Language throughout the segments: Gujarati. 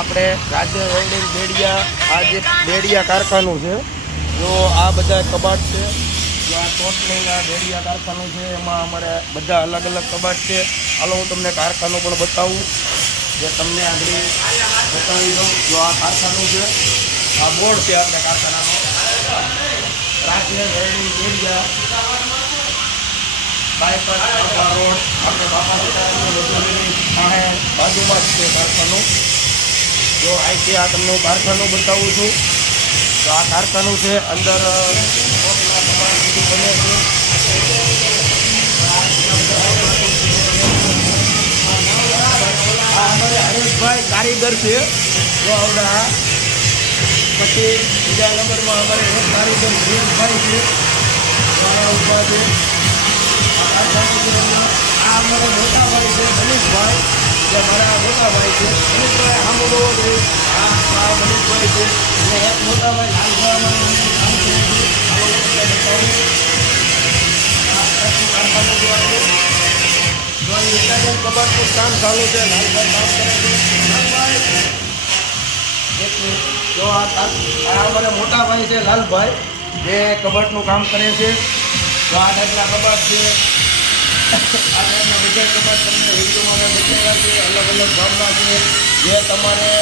આપણે રાજ્ય વેલ્ડિંગ બેડિયા, આ જે બેડિયા કારખાનું છે, જો આ બધા કબાટ છે, જો આ ટોટલિંગ આ બેડિયા કારખાનું છે, એમાં અમારે બધા અલગ અલગ કબાટ છે. હાલો હું તમને કારખાનું પણ બતાવું, જે તમને આગળ બતાવી દઉં. જો આ કારખાનું છે, આ બોર્ડ છે આપણે કારખાનાનો, રાજ્ય વેલ્ડિંગ બેડિયા બાયપાસ રોડ, આપણે બાપા સીતારામની થાણે બાજુમાં જ છે કારખાનું. જો અહીંથી આ તમને હું કારખાનું બતાવું છું. તો આ કારખાનું છે, અંદર બધું બને છે. આ અમારે હરેશભાઈ કારીગર છે. જો આવડા પછી બીજા નંબરમાં અમારે એક કારીગર હરેશભાઈ છે, ઉભા છે. આ અમારા મોટા ભાઈ છે મનીષભાઈ, જે મારા મોટા ભાઈ છે. મનીષભાઈ આમ બોલો છે, આ મનીષભાઈ છે. અને એક મોટા ભાઈ લાલભાઈ કામ કરે છે. કબાટનું કામ ચાલુ છે, લાલભાઈ કામ કરે છે. જો આ અમારા મોટા ભાઈ છે લાલભાઈ, જે કબાટનું કામ કરે છે. તો આ ટાઈપના કબાટ છે, આ ટાઈપના બધા કબાટ તમને વિડીયોમાં બતાવ્યા છે. અલગ અલગ ભાવના છે. જે તમારે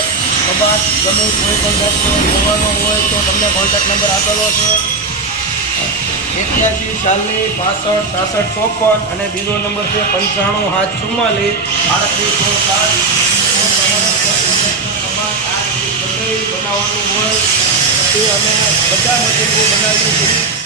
કબાટ ગમે કોઈ પણ જાતનો લેવાનો હોય તો તમને કોન્ટેક્ટ નંબર આપેલો છે 81 40 65 66 54 અને બીજો નંબર છે 95 744 38 બનાવવાનું હોય પછી અમે બધા મટીરિયલ બનાવીએ છીએ.